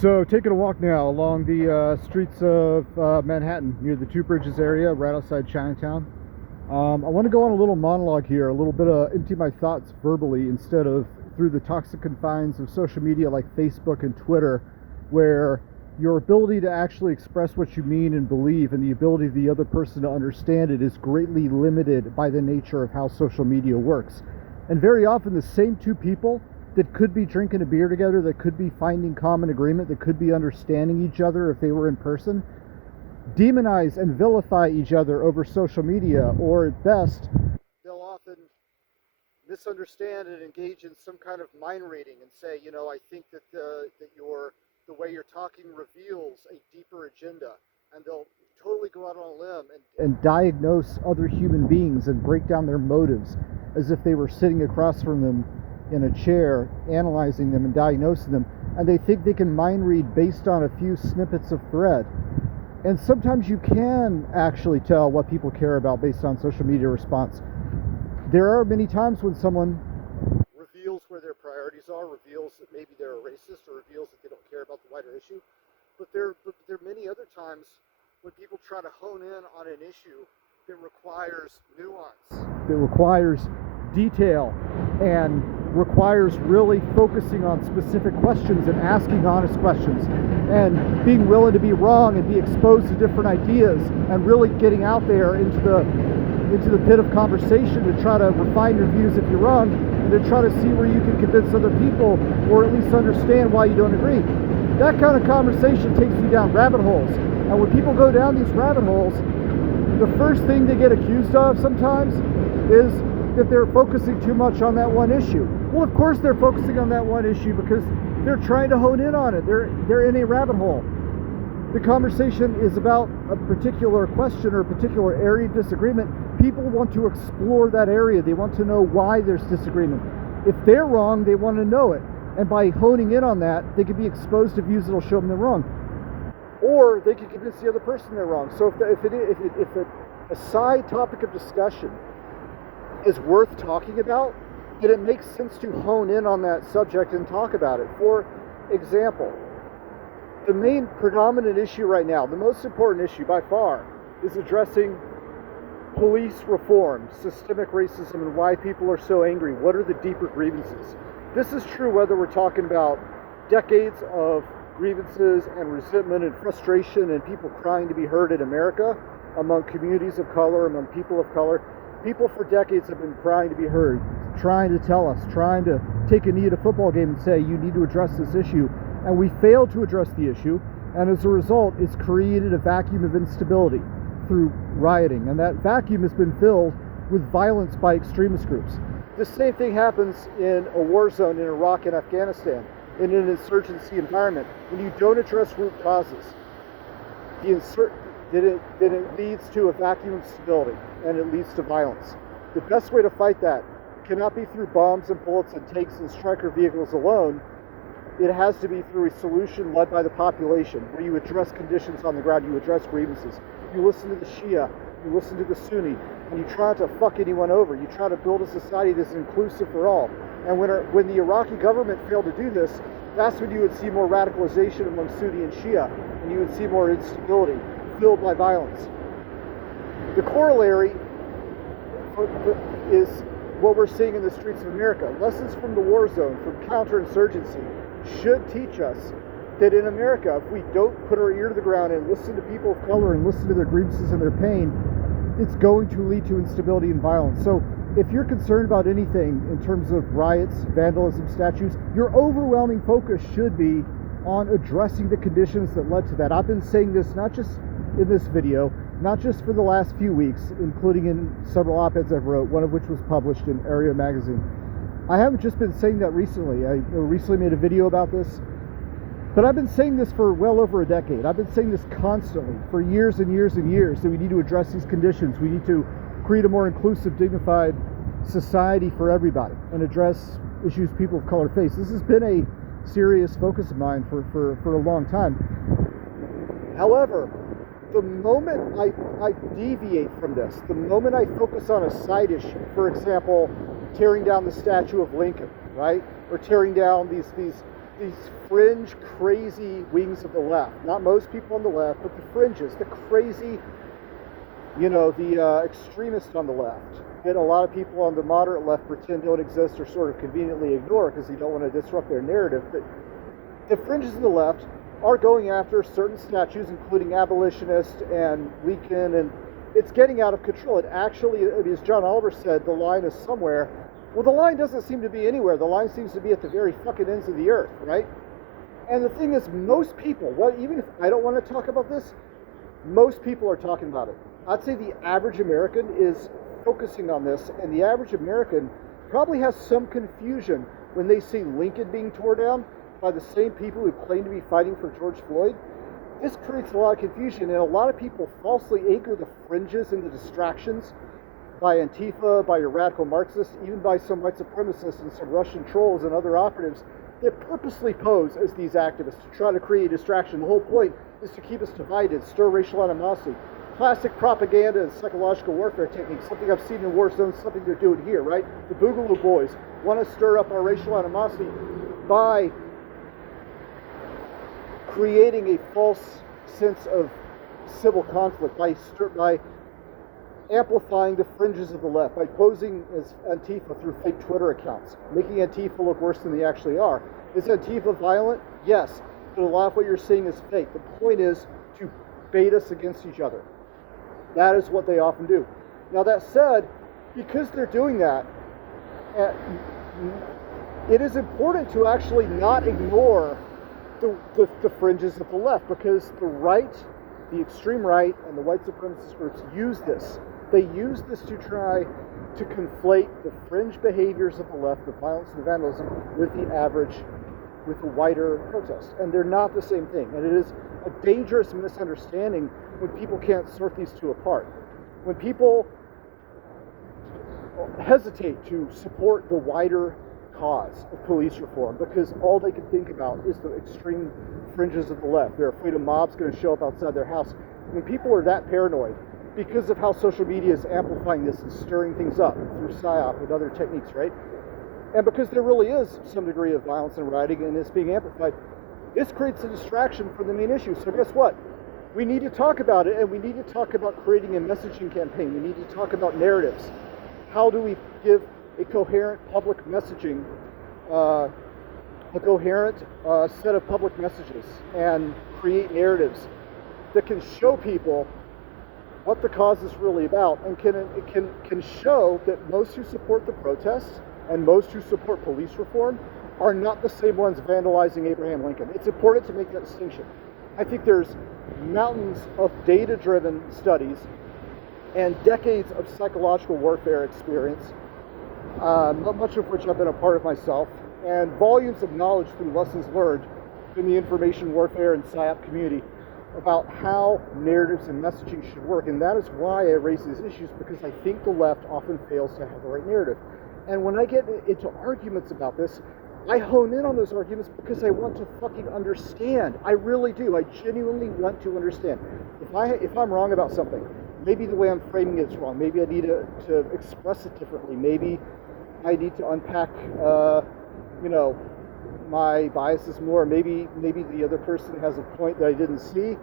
So, taking a walk now along the streets of Manhattan near the Two Bridges area, right outside Chinatown. I want to go on a little monologue here, a little bit of empty my thoughts verbally instead of through the toxic confines of social media like Facebook and Twitter, where your ability to actually express what you mean and believe and the ability of the other person to understand it is greatly limited by the nature of how social media works. And very often, the same two people that could be drinking a beer together, that could be finding common agreement, that could be understanding each other if they were in person, demonize and vilify each other over social media, or at best, they'll often misunderstand and engage in some kind of mind reading and say, I think that the way you're talking reveals a deeper agenda, and they'll totally go out on a limb and diagnose other human beings and break down their motives as if they were sitting across from them in a chair, analyzing them and diagnosing them, and they think they can mind read based on a few snippets of thread. And sometimes you can actually tell what people care about based on social media response. There are many times when someone reveals where their priorities are, reveals that maybe they're a racist, or reveals that they don't care about the wider issue. But there are many other times when people try to hone in on an issue that requires nuance, that requires detail, and requires really focusing on specific questions and asking honest questions and being willing to be wrong and be exposed to different ideas and really getting out there into the pit of conversation to try to refine your views if you're wrong, and to try to see where you can convince other people or at least understand why you don't agree. That kind of conversation takes you down rabbit holes. And when people go down these rabbit holes, the first thing they get accused of sometimes is that they're focusing too much on that one issue. Well, of course they're focusing on that one issue because they're trying to hone in on it. They're in a rabbit hole. The conversation is about a particular question or a particular area of disagreement. People want to explore that area. They want to know why there's disagreement. If they're wrong, they want to know it. And by honing in on that, they can be exposed to views that'll show them they're wrong. Or they can convince the other person they're wrong. So if a side topic of discussion is worth talking about, then it makes sense to hone in on that subject and talk about it. For example, the main predominant issue right now, the most important issue by far, is addressing police reform, systemic racism, and why people are so angry. What are the deeper grievances? This is true whether we're talking about decades of grievances and resentment and frustration and people crying to be heard in America, among communities of color, among people of color. People for decades have been crying to be heard, trying to tell us, trying to take a knee at a football game and say, you need to address this issue. And we failed to address the issue, and as a result, it's created a vacuum of instability through rioting. And that vacuum has been filled with violence by extremist groups. The same thing happens in a war zone in Iraq and Afghanistan, in an insurgency environment. When you don't address root causes, then it leads to a vacuum of stability, and it leads to violence. The best way to fight that cannot be through bombs and bullets and tanks and striker vehicles alone. It has to be through a solution led by the population, where you address conditions on the ground, you address grievances. You listen to the Shia, you listen to the Sunni, and you try not to fuck anyone over. You try to build a society that's inclusive for all. And when the Iraqi government failed to do this, that's when you would see more radicalization among Sunni and Shia, and you would see more instability filled by violence. The corollary is what we're seeing in the streets of America. Lessons from the war zone, from counterinsurgency, should teach us that in America, if we don't put our ear to the ground and listen to people of color and listen to their grievances and their pain, it's going to lead to instability and violence. So if you're concerned about anything in terms of riots, vandalism, statues, your overwhelming focus should be on addressing the conditions that led to that. I've been saying this not just in this video, not just for the last few weeks, including in several op-eds I've wrote, one of which was published in Area Magazine. I haven't just been saying that recently. I recently made a video about this, but I've been saying this for well over a decade. I've been saying this constantly for years and years and years, that we need to address these conditions. We need to create a more inclusive, dignified society for everybody and address issues people of color face. This has been a serious focus of mine for a long time. However, the moment I deviate from this, the moment I focus on a side issue, for example, tearing down the statue of Lincoln, right? Or tearing down these these fringe, crazy wings of the left. Not most people on the left, but the fringes, the crazy, the extremists on the left that a lot of people on the moderate left pretend don't exist or sort of conveniently ignore because they don't want to disrupt their narrative. But the fringes of the left are going after certain statues, including abolitionists and Lincoln, and it's getting out of control. It actually, as John Oliver said, the line is somewhere. Well, the line doesn't seem to be anywhere. The line seems to be at the very fucking ends of the earth, right? And the thing is, most people, even if I don't want to talk about this, most people are talking about it. I'd say the average American is focusing on this, and the average American probably has some confusion when they see Lincoln being torn down by the same people who claim to be fighting for George Floyd. This creates a lot of confusion, and a lot of people falsely anchor the fringes and the distractions by Antifa, by your radical Marxists, even by some white supremacists and some Russian trolls and other operatives that purposely pose as these activists to try to create a distraction. The whole point is to keep us divided, stir racial animosity. Classic propaganda and psychological warfare techniques, something I've seen in war zones, something they're doing here, right? The Boogaloo Boys want to stir up our racial animosity by creating a false sense of civil conflict, by amplifying the fringes of the left, by posing as Antifa through fake Twitter accounts, making Antifa look worse than they actually are. Is Antifa violent? Yes, but a lot of what you're seeing is fake. The point is to bait us against each other. That is what they often do. Now, that said, because they're doing that, it is important to actually not ignore the fringes of the left, because the right, the extreme right, and the white supremacist groups use this. They use this to try to conflate the fringe behaviors of the left, the violence and the vandalism, with the wider protest. And they're not the same thing. And it is a dangerous misunderstanding when people can't sort these two apart. When people hesitate to support the wider cause of police reform because all they can think about is the extreme fringes of the left. They're afraid a mob's going to show up outside their house. When people are that paranoid because of how social media is amplifying this and stirring things up through PSYOP and other techniques, right? And because there really is some degree of violence and rioting and it's being amplified, this creates a distraction from the main issue. So guess what? We need to talk about it, and we need to talk about creating a messaging campaign. We need to talk about narratives. How do we give a coherent public messaging, a coherent set of public messages, and create narratives that can show people what the cause is really about, and can show that most who support the protests and most who support police reform are not the same ones vandalizing Abraham Lincoln. It's important to make that distinction. I think there's mountains of data-driven studies and decades of psychological warfare experience, much of which I've been a part of myself, and volumes of knowledge through lessons learned in the information warfare and PSYOP community about how narratives and messaging should work. And that is why I raise these issues, because I think the left often fails to have the right narrative. And when I get into arguments about this, I hone in on those arguments because I want to fucking understand. I really do. I genuinely want to understand. If I'm wrong about something, maybe the way I'm framing it is wrong. Maybe I need to express it differently. Maybe I need to unpack, my biases more. Maybe the other person has a point that I didn't see.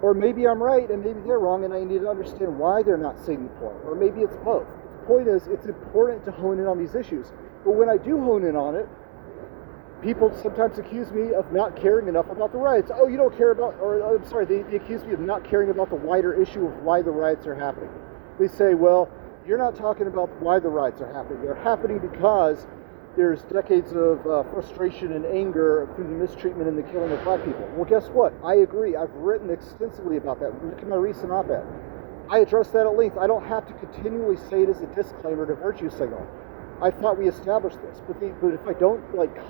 Or maybe I'm right and maybe they're wrong and I need to understand why they're not seeing the point. Or maybe it's both. The point is, it's important to hone in on these issues. But when I do hone in on it, people sometimes accuse me of not caring enough about the riots. Oh, you don't care about, or I'm sorry, they accuse me of not caring about the wider issue of why the riots are happening. They say, well, you're not talking about why the riots are happening. They're happening because there's decades of frustration and anger through the mistreatment and the killing of black people. Well, guess what? I agree. I've written extensively about that. Look at my recent op-ed. I address that at length. I don't have to continually say it as a disclaimer to virtue signal. I thought we established this, but if I don't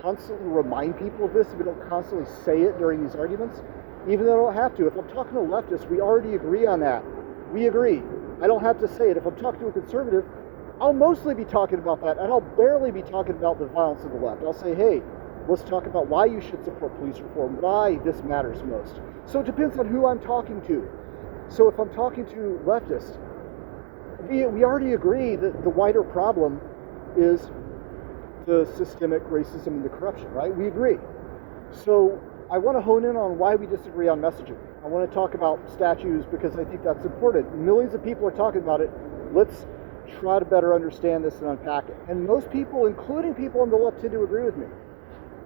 constantly remind people of this, if I don't constantly say it during these arguments, even though I don't have to, if I'm talking to leftists, we already agree on that. We agree. I don't have to say it. If I'm talking to a conservative, I'll mostly be talking about that, and I'll barely be talking about the violence of the left. I'll say, hey, let's talk about why you should support police reform, why this matters most. So it depends on who I'm talking to. So if I'm talking to leftists, we already agree that the wider problem is the systemic racism and the corruption, right? We agree. So I want to hone in on why we disagree on messaging. I want to talk about statues because I think that's important. Millions of people are talking about it. Let's try to better understand this and unpack it. And most people, including people on the left, tend to agree with me.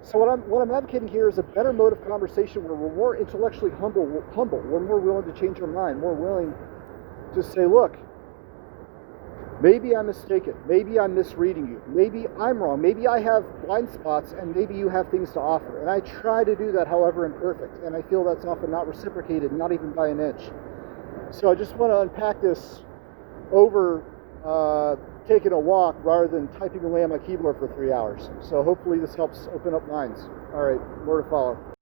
So what I'm advocating here is a better mode of conversation where we're more intellectually humble. We're more willing to change our mind, more willing to say, look, maybe I'm mistaken. Maybe I'm misreading you. Maybe I'm wrong. Maybe I have blind spots and maybe you have things to offer. And I try to do that, however imperfect. And I feel that's often not reciprocated, not even by an inch. So I just want to unpack this over taking a walk rather than typing away on my keyboard for 3 hours. So hopefully this helps open up minds. All right, more to follow.